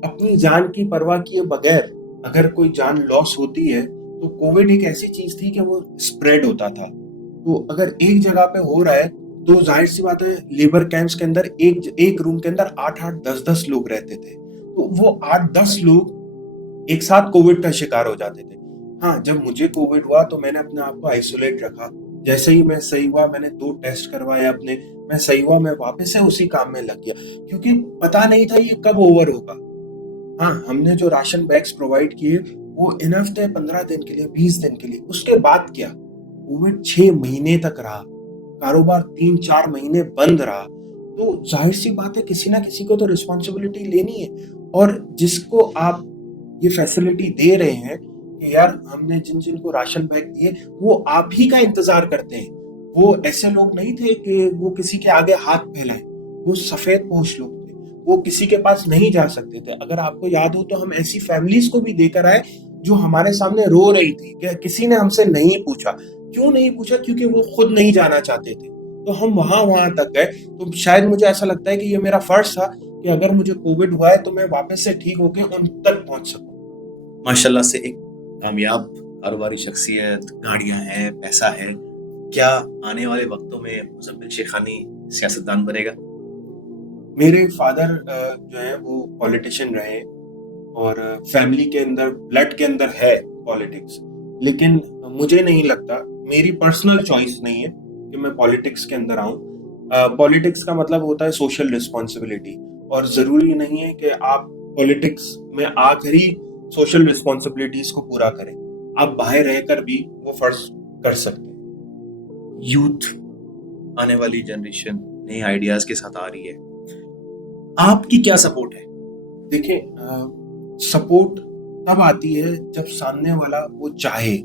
अपनी जान की परवाह किए बगैर अगर कोई जान लॉस होती है, तो कोविड एक ऐसी चीज थी कि वो स्प्रेड होता था। तो अगर एक जगह पे हो रहा है तो जाहिर सी बात है, लेबर कैंप्स के अंदर एक रूम के अंदर 8-8, 10-10 लोग रहते थे। तो वो 8-10 लोग एक साथ कोविड का शिकार हो जाते थे। हाँ, जब मुझे कोविड हुआ तो मैंने अपने आप को आइसोलेट रखा। जैसे ही मैं सही हुआ, मैंने 2 टेस्ट करवाए अपने, मैं सही हुआ, मैं वापस से उसी काम में लग गया, क्योंकि पता नहीं था ये कब ओवर होगा। हाँ, हमने जो राशन बैग्स प्रोवाइड किए वो इनफ थे 15 दिन के लिए, 20 दिन के लिए। उसके बाद क्या, कोविड 6 महीने तक रहा, कारोबार 3-4 महीने बंद रहा। तो जाहिर सी बात है, किसी ना किसी को तो रिस्पॉन्सिबिलिटी लेनी है। और जिसको आप ये फैसिलिटी दे रहे हैं कि यार हमने जिन जिन को राशन बैग दिए, वो आप ही का इंतजार करते हैं। वो ऐसे लोग नहीं थे कि वो किसी के आगे हाथ फैलाएं। वो सफेद पोश लोग थे, वो किसी के पास नहीं जा सकते थे। अगर आपको याद हो तो हम ऐसी फैमिलीज को भी देकर आए जो हमारे सामने रो रही थी कि किसी ने हमसे नहीं पूछा। क्यों नहीं पूछा? क्योंकि वो खुद नहीं जाना चाहते थे। तो हम वहां तक गए। तो शायद मुझे ऐसा लगता है कि ये मेरा फर्ज था कि अगर मुझे कोविड हुआ है तो मैं वापस से ठीक होकर उन तक पहुंच सकूं। माशाल्लाह से एक कामयाब कारोबारी शख्सियत, गाड़ियां हैं, पैसा है। क्या आने वाले वक्तों में मुज़म्मिल शेखानी सियासतदान बनेगा? मेरे फादर जो है वो पॉलिटिशियन रहे और फैमिली के अंदर, ब्लड के अंदर है पॉलिटिक्स। लेकिन मुझे नहीं लगता, मेरी पर्सनल चॉइस नहीं है कि मैं पॉलिटिक्स के अंदर आऊं। पॉलिटिक्स का मतलब होता है सोशल रिस्पॉन्सिबिलिटी, और जरूरी नहीं है कि आप पॉलिटिक्स में आकर ही सोशल रिस्पॉन्सिबिलिटीज को पूरा करें। आप बाहर रहकर भी वो फर्ज कर सकते हैं। यूथ, आने वाली जनरेशन नए आइडियाज के साथ आ रही है, आपकी क्या सपोर्ट है? देखिए, सपोर्ट तब आती है जब सामने वाला वो चाहे।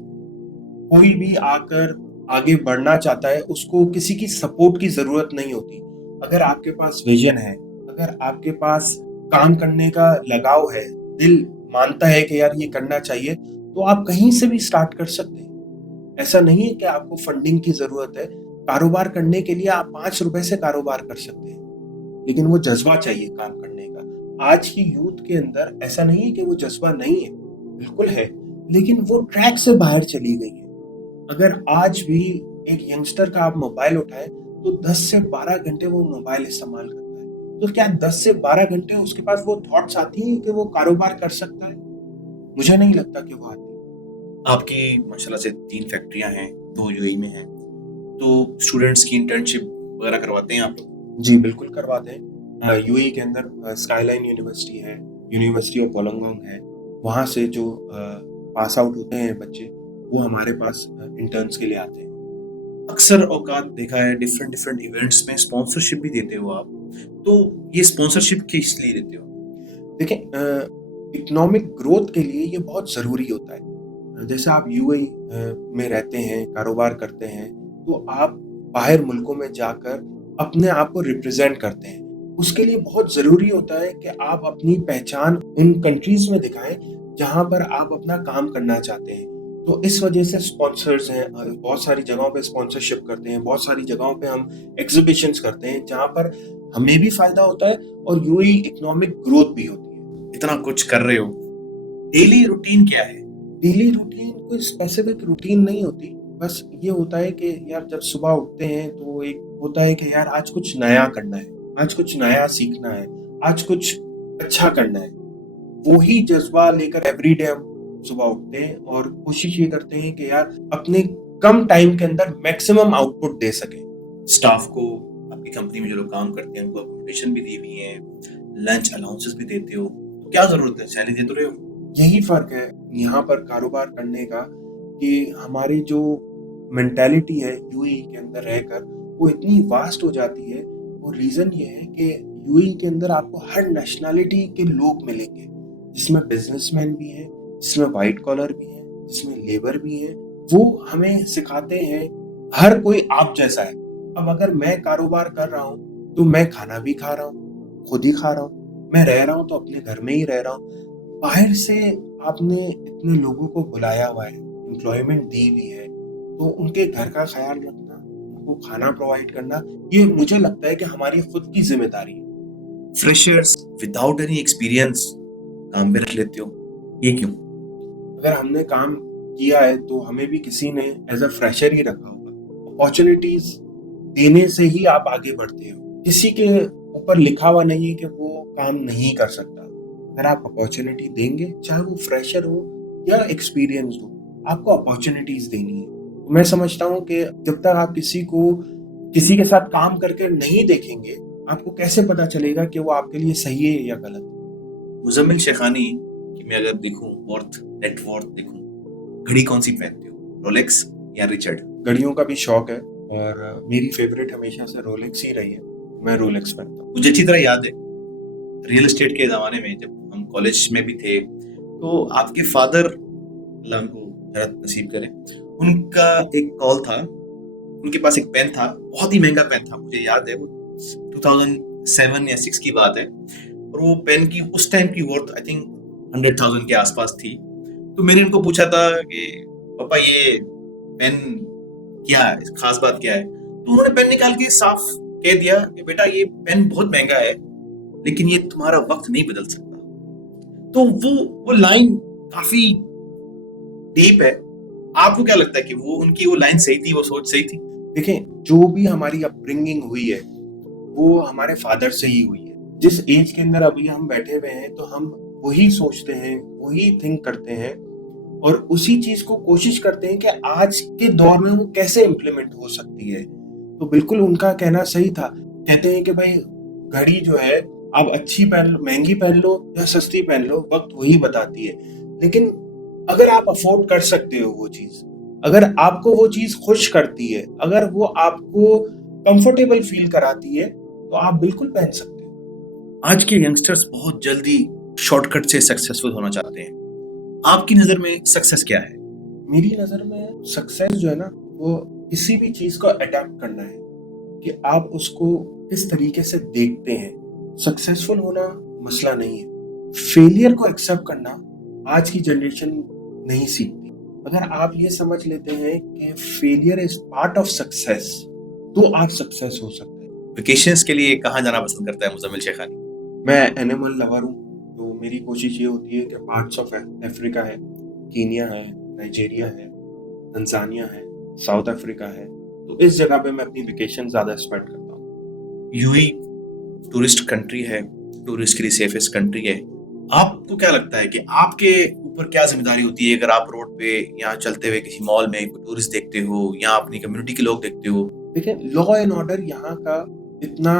कोई भी आकर आगे बढ़ना चाहता है, उसको किसी की सपोर्ट की जरूरत नहीं होती। अगर आपके पास विजन है, अगर आपके पास काम करने का लगाव है, दिल मानता है कि यार ये करना चाहिए, तो आप कहीं से भी स्टार्ट कर सकते हैं। ऐसा नहीं है कि आपको फंडिंग की जरूरत है। कारोबार करने के लिए आप 5 रुपए से कारोबार कर सकते हैं, लेकिन वो जज्बा चाहिए काम करने का। आज की यूथ के अंदर ऐसा नहीं है कि वो जज्बा नहीं है, बिल्कुल है, लेकिन वो ट्रैक से बाहर चली गई है। अगर आज भी एक यंगस्टर का आप मोबाइल उठाएं तो 10 से 12 घंटे वो मोबाइल इस्तेमाल करता है। तो क्या 10 से 12 घंटे उसके पास वो थॉट्स आती हैं कि वो कारोबार कर सकता है? मुझे नहीं लगता कि वो आती है। आपकी माशाल्लाह से 3 फैक्ट्रियां हैं, 2 यूएई में हैं, तो स्टूडेंट्स की इंटर्नशिप वगैरह करवाते हैं आप लोग? जी बिल्कुल करवाते हैं। यूएई के अंदर स्काईलाइन यूनिवर्सिटी है, यूनिवर्सिटी ऑफ वोलोंगोंग है। वहाँ से जो पास आउट होते हैं बच्चे, वो हमारे पास इंटर्न्स के लिए आते हैं। अक्सर औकात देखा है डिफरेंट डिफरेंट इवेंट्स में स्पॉन्सरशिप भी देते हो आप, तो ये स्पॉन्सरशिप किस लिए देते हो? देखिए, इकोनॉमिक ग्रोथ के लिए ये बहुत ज़रूरी होता है। जैसे आप यूएई में रहते हैं, कारोबार करते हैं, तो आप बाहर मुल्कों में जाकर अपने आप को रिप्रेजेंट करते हैं। उसके लिए बहुत ज़रूरी होता है कि आप अपनी पहचान उन कंट्रीज़ में दिखाएं जहाँ पर आप अपना काम करना चाहते हैं। तो इस वजह से स्पॉन्सर्स हैं, बहुत सारी जगहों पे स्पॉन्सरशिप करते हैं, बहुत सारी जगहों पे हम एग्जीबिशंस करते हैं जहाँ पर हमें भी फ़ायदा होता है और यूएई इकोनॉमिक ग्रोथ भी होती है। इतना कुछ कर रहे हो, डेली रूटीन क्या है? डेली रूटीन कोई स्पेसिफिक रूटीन नहीं होती, बस ये होता है कि यार जब सुबह उठते हैं तो एक होता है कि यार आज कुछ नया करना है, आज कुछ नया सीखना है, आज कुछ अच्छा करना है। वो ही जज्बा लेकर एवरीडे हम सुबह उठते हैं और कोशिश ये करते हैं कि यार अपने कम टाइम के अंदर मैक्सिमम आउटपुट दे सकें। स्टाफ को, आपकी कंपनी में जो लोग काम करते हैं उनको अकोमोडेशन भी दी हुई है, लंच अलाउंसेस भी देते हो, तो क्या जरूरत है, सैलरी दे तो रहे हो। यही फर्क है यहाँ पर कारोबार करने का कि हमारी जो मेंटालिटी है यूएई के अंदर रहकर वो इतनी वास्ट हो जाती है। वो रीजन ये है कि यूएई के अंदर आपको हर नेशनैलिटी के लोग मिलेंगे, जिसमें बिजनेसमैन भी हैं, जिसमें वाइट कॉलर भी हैं, जिसमें लेबर भी हैं। वो हमें सिखाते हैं हर कोई आप जैसा है। अब अगर मैं कारोबार कर रहा हूँ तो मैं खाना भी खा रहा हूँ, खुद ही खा रहा हूँ, मैं रह रहा हूँ तो अपने घर में ही रह रहा हूँ। बाहर से आपने इतने लोगों को बुलाया हुआ है, एम्प्लॉयमेंट दी हुई है, तो उनके घर का ख्याल रखना, उनको खाना प्रोवाइड करना, ये मुझे लगता है कि हमारी खुद की जिम्मेदारी है। फ्रेशर्स विदाउट एनी एक्सपीरियंस काम पे रख लेते हो, ये क्यों? अगर हमने काम किया है तो हमें भी किसी ने एज अ फ्रेशर ही रखा होगा। अपॉर्चुनिटीज देने से ही आप आगे बढ़ते हो। किसी के ऊपर लिखा हुआ नहीं है कि वो काम नहीं कर सकता। अगर आप अपॉर्चुनिटी देंगे, चाहे वो फ्रेशर हो या एक्सपीरियंस्ड हो, आपको अपॉर्चुनिटीज देनी है। तो मैं समझता हूँ कि जब तक आप किसी के साथ काम करके नहीं देखेंगे, आपको कैसे पता चलेगा कि वो आपके लिए सही है या गलत। मुजम्मिल शेखानी की मैं अगर देखूं, नेट वर्थ देखूं, घड़ी कौन सी पहनते हो, रोलेक्स या रिचर्ड? घड़ियों का भी शौक है और मेरी फेवरेट हमेशा से रोलेक्स ही रही है। मैं रोलेक्स पहनता हूँ। मुझे अच्छी तरह याद है, रियल एस्टेट के जमाने में जब हम कॉलेज में भी थे, तो आपके फादर, अल्लाह उनको जन्नत नसीब करे, उनका एक कॉल था, उनके पास एक पेन था, बहुत ही महंगा पेन था, मुझे याद है वो 2007 या 6 की बात है, और वो पेन की उस टाइम की वर्थ आई थिंक 100,000 के आसपास थी। तो मैंने उनको पूछा था कि पापा ये पेन क्या है, खास बात क्या है? तो उन्होंने पेन निकाल के साफ कह दिया कि बेटा ये पेन बहुत महंगा है, लेकिन ये तुम्हारा वक्त नहीं बदल सकता। तो वो लाइन काफी डीप है। आपको क्या लगता है कि वो उनकी वो लाइन सही थी, वो सोच सही थी? देखें, जो भी हमारी अपब्रिंगिंग हुई है वो हमारे फादर से ही हुई है। जिस एज के अंदर अभी हम बैठे हुए हैं तो हम वही सोचते हैं, वही थिंक करते हैं और उसी चीज को कोशिश करते हैं कि आज के दौर में वो कैसे इम्प्लीमेंट हो सकती है। तो बिल्कुल उनका कहना सही था। कहते हैं कि भाई घड़ी जो है आप अच्छी पहन लो, महंगी पहन लो या सस्ती पहन लो, वक्त वही बताती है। लेकिन अगर आप अफोर्ड कर सकते हो वो चीज, अगर आपको वो चीज खुश करती है, अगर वो आपको कंफर्टेबल फील कराती है, तो आप बिल्कुल पहन सकते हो। आज के यंगस्टर्स बहुत जल्दी शॉर्टकट से सक्सेसफुल होना चाहते हैं। आपकी नजर में सक्सेस क्या है? मेरी नजर में सक्सेस जो है ना, वो किसी भी चीज को अडेप्ट करना है। कि आप उसको किस तरीके से देखते हैं। सक्सेसफुल होना मसला नहीं है, फेलियर को एक्सेप्ट करना आज की जनरेशन नहीं सीखती। अगर आप ये समझ लेते हैं कि failure is part of success, तो आप सक्सेस हो सकते हैं। वेकेशंस के लिए कहाँ जाना पसंद करता है मुजम्मिल शेखानी? मैं एनिमल लवर हूँ, तो मेरी कोशिश ये होती है कि पार्ट्स ऑफ अफ्रीका है, कीनिया है, नाइजीरिया है, तंजानिया है, साउथ अफ्रीका है, तो इस जगह पे मैं अपनी वेकेशन ज्यादा स्पेंड करता हूँ। यूएई टूरिस्ट कंट्री है, टूरिस्ट के लिए सेफेस्ट कंट्री है। आपको क्या लगता है कि आपके ऊपर क्या जिम्मेदारी होती है अगर आप रोड पे यहाँ चलते हुए किसी मॉल में टूरिस्ट देखते हो या अपनी कम्युनिटी के लोग देखते हो? देखिए, लॉ एंड ऑर्डर यहाँ का इतना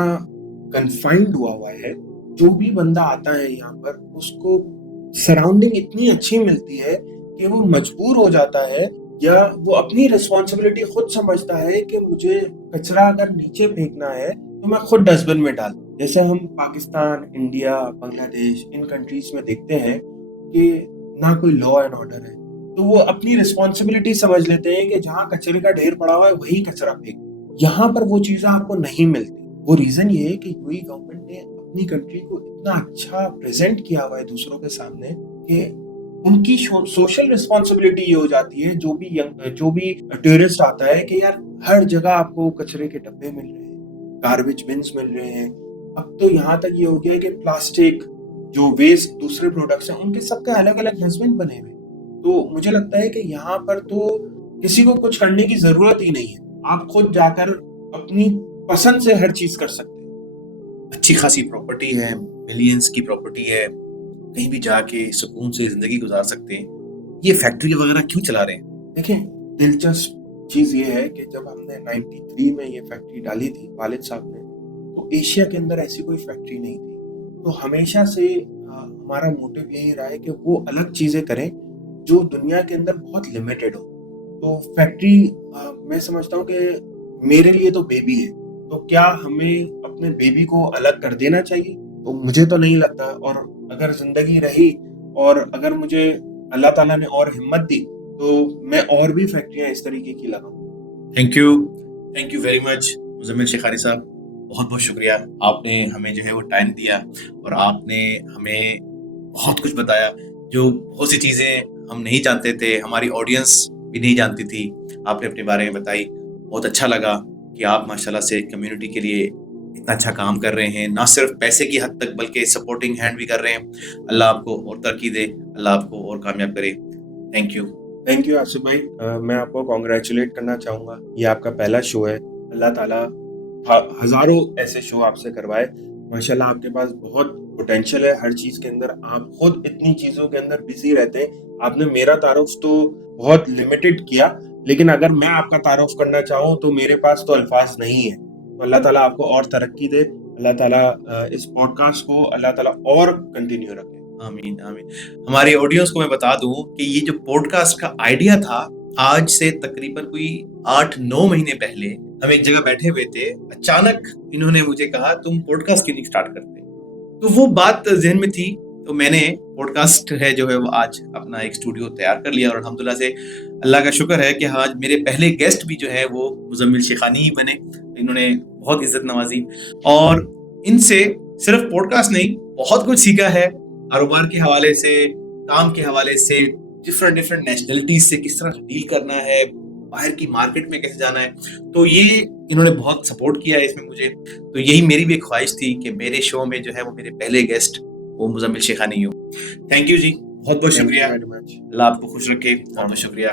कन्फाइंड हुआ है, जो भी बंदा आता है यहाँ पर उसको सराउंडिंग इतनी अच्छी मिलती है कि वो मजबूर हो जाता है या वो अपनी रिस्पॉन्सिबिलिटी खुद समझता है कि मुझे कचरा अगर नीचे फेंकना है तो मैं खुद डस्टबिन में डाल दूं। जैसे हम पाकिस्तान, इंडिया, बांग्लादेश इन कंट्रीज में देखते हैं कि ना कोई लॉ एंड ऑर्डर है, तो वो अपनी रिस्पॉन्सिबिलिटी समझ लेते हैं कि जहाँ कचरे का ढेर पड़ा हुआ है वही कचरा फेंक। यहाँ पर वो चीजें आपको नहीं मिलती। वो रीजन ये है कि यूएई गवर्नमेंट ने अपनी कंट्री को इतना अच्छा प्रेजेंट किया हुआ है दूसरों के सामने कि उनकी सोशल रिस्पॉन्सिबिलिटी ये हो जाती है, जो भी टूरिस्ट आता है, कि यार हर जगह आपको कचरे के डब्बे मिल रहे हैं, गार्बेज बिन्स मिल रहे हैं। अब तो यहाँ तक ये हो गया है कि प्लास्टिक जो वेस्ट दूसरे प्रोडक्ट्स हैं उनके सबके अलग अलग डस्टबिन बने हुए। तो मुझे लगता है कि यहाँ पर तो किसी को कुछ करने की जरूरत ही नहीं है, आप खुद जाकर अपनी पसंद से हर चीज कर सकते हैं। अच्छी खासी प्रॉपर्टी है, मिलियंस की प्रॉपर्टी है, कहीं भी जाके सुकून से जिंदगी गुजार सकते हैं। ये फैक्ट्री वगैरह क्यों चला रहे हैं? देखिए, दिलचस्प चीज ये है कि जब हमने 93 में ये फैक्ट्री डाली थी वालिद साहब ने, तो एशिया के अंदर ऐसी कोई फैक्ट्री नहीं थी। तो हमेशा से हमारा मोटिव यही रहा है कि वो अलग चीजें करें जो दुनिया के अंदर बहुत लिमिटेड हो। तो फैक्ट्री मैं समझता हूँ कि मेरे लिए तो बेबी है, तो क्या हमें अपने बेबी को अलग कर देना चाहिए? तो मुझे तो नहीं लगता। और अगर जिंदगी रही और अगर मुझे अल्लाह ताला ने और हिम्मत दी तो मैं और भी फैक्ट्रियां इस तरीके की लगाऊं। Thank you very much Muzammil Shekhani साहब, बहुत बहुत शुक्रिया। आपने हमें जो है वो टाइम दिया और आपने हमें बहुत कुछ बताया, जो बहुत सी चीज़ें हम नहीं जानते थे, हमारी ऑडियंस भी नहीं जानती थी, आपने अपने बारे में बताई। बहुत अच्छा लगा कि आप माशाल्लाह से कम्युनिटी के लिए इतना अच्छा काम कर रहे हैं, ना सिर्फ पैसे की हद तक बल्कि सपोर्टिंग हैंड भी कर रहे हैं। अल्लाह आपको और तरक्की दे, अल्लाह आपको और कामयाब करे। थैंक यू आसिफ भाई, मैं आपको कॉन्ग्रेचुलेट करना चाहूँगा। ये आपका पहला शो है, अल्लाह ताला हजारों ऐसे शो आपसे करवाए। माशाल्लाह आपके पास बहुत पोटेंशियल है हर चीज़ के अंदर। आप खुद इतनी चीज़ों के अंदर बिजी रहते हैं। आपने मेरा तारुफ तो बहुत लिमिटेड किया, लेकिन अगर मैं आपका तारुफ करना चाहूँ तो मेरे पास तो अल्फाज नहीं है। तो अल्लाह ताला आपको और तरक्की दे, अल्लाह ताला इस पॉडकास्ट को अल्लाह ताला और कंटिन्यू रखे। आमीन आमीन। हमारी ऑडियंस को मैं बता दूं कि ये जो पॉडकास्ट का आइडिया था, आज से तकरीबन कोई 8-9 महीने पहले हम एक जगह बैठे हुए थे, अचानक इन्होंने मुझे कहा तुम पॉडकास्ट क्यों नहीं स्टार्ट करते? तो वो बात जहन में थी, तो मैंने पॉडकास्ट है जो है वो आज अपना एक स्टूडियो तैयार कर लिया और अल्हम्दुलिल्लाह से अल्लाह का शुक्र है कि आज मेरे पहले गेस्ट भी जो है वो मुजम्मिल शेखानी ही बने। इन्होंने बहुत इज्जत नवाजी और इनसे सिर्फ पॉडकास्ट नहीं बहुत कुछ सीखा है, कारोबार के हवाले से, काम के हवाले से, डिफरेंट नेशनलिटीज से किस तरह डील करना है, बाहर की मार्केट में कैसे जाना है। तो ये इन्होंने बहुत सपोर्ट किया है इसमें मुझे। तो यही मेरी भी एक ख्वाहिश थी कि मेरे शो में जो है वो मेरे पहले गेस्ट वो मुजम्मिल शेखानी हो। थैंक यू जी, बहुत बहुत शुक्रिया। अल्लाह आपको खुश रखे, बहुत बहुत शुक्रिया।